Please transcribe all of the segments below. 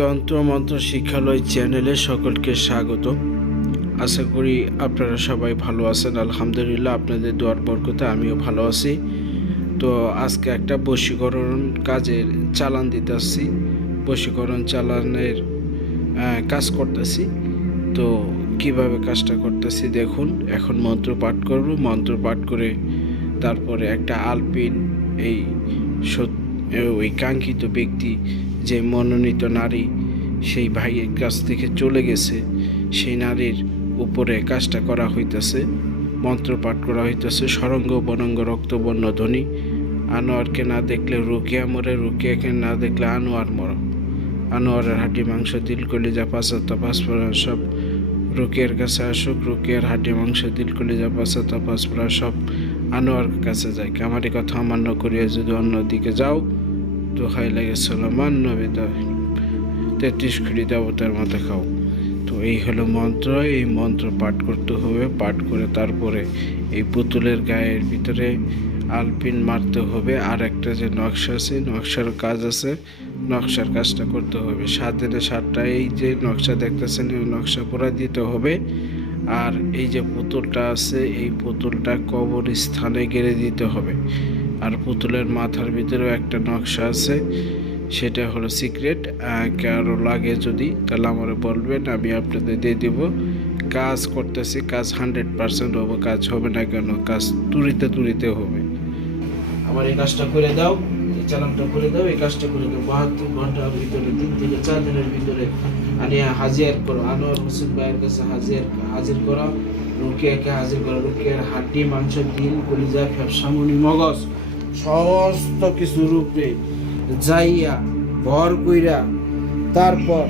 তন্ত্র মন্ত্র শিক্ষালয় চ্যানেলে সকলকে স্বাগত। আশা করি আপনারা সবাই ভালো আছেন। আলহামদুলিল্লাহ, আপনাদের দোয়ার বরকতে আমিও ভালো আছি। তো আজকে একটা বশীকরণ কাজের চালান দিতে আসছি, বশীকরণ চালানের কাজ করতেছি। তো কিভাবে কাজটা করতেছি দেখুন। এখন মন্ত্র পাঠ করব, মন্ত্র পাঠ করে তারপরে একটা আলপিন এই ওই কাঙ্ক্ষিত ব্যক্তি, যে মনোনীত নারী সেই ভাইয়ের কাছ থেকে চলে গেছে, সেই নারীর উপরে কাজটা করা হইতেছে, মন্ত্র পাঠ করা হইতেছে। সরঙ্গ বনঙ্গ রক্তবর্ণ ধ্বনি। আনোয়ারকে না দেখলে রুকিয়া মরে, রুকিয়াকে না দেখলে আনোয়ার মর। আনোয়ারের হাড্ডি মাংস দিল কলিজা পাঁচাত্তা পাঁচফোড়ন সব রুকিয়ার কাছে আসুক। রুকিয়ার হাড্ডি মাংস দিল কলিজা পাঁচাত্তা পাঁচফোড়ন সব আনোয়ার কাছে যায়। আমারই কথা অমান্য করিয়া যদি অন্যদিকে যাও, দোহাই লাগে সলমান নবী 33 কোটি দেবতার মাথা খাও। তো এই হলো মন্ত্র। এই মন্ত্র পাঠ করতে হবে। পাঠ করে তারপরে এই পুতুলের গায়ের ভিতরে আলপিন মারতে হবে। আর একটা যে নকশা আছে, নকশার কাজ আছে, নকশার কাজটা করতে হবে। 7 দিনে 7টা এই যে নকশা দেখতেছেন, এই নকশা পুরা দিতে হবে। আর এই যে পুতুলটা আছে, এই পুতুলটা কবরস্থানে গেড়ে দিতে হবে। আর পুতুলের মাথার ভিতরেও একটা নকশা আছে, সেটা হলো সিক্রেট। কারো লাগে যদি তাহলে আমার বলবেন, আমি আপনাদের দিয়ে দিব। কাজ করতেছি, কাজ 100% হবে। কাজ হবে না কেন? কাজ তুরিতে হবে। আমার এই কাজটা করে দাও, এই চালানটা করে দাও, এই কাজটা করে দাও। 72 ঘন্টার ভিতরে, 3 থেকে 4 দিনের ভিতরে আনিয়া হাজির করো। আনোয়ার হোসেন ভাইয়ের কাছে হাজির করা। রুকিয়াকে হাজির করা। রুকিয়ার হাড্ডি মাংস দিল কলিজা ফ্যাপসামনি মগজ সমস্ত কিছু রূপে যাইয়া ভর কইরা তারপর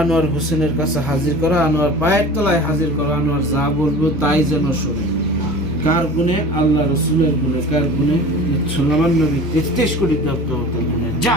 আনোয়ার হোসেনের কাছে হাজির করা। আনোয়ার পায়ের তলায় হাজির করা। আনোয়ার যা বলবো তাই যেন শোনে। কার গুণে? আল্লাহ রসুলের গুণে। কার গুণে? সুলাইমান নবী 33 কোটি দেবতার গুণে। যা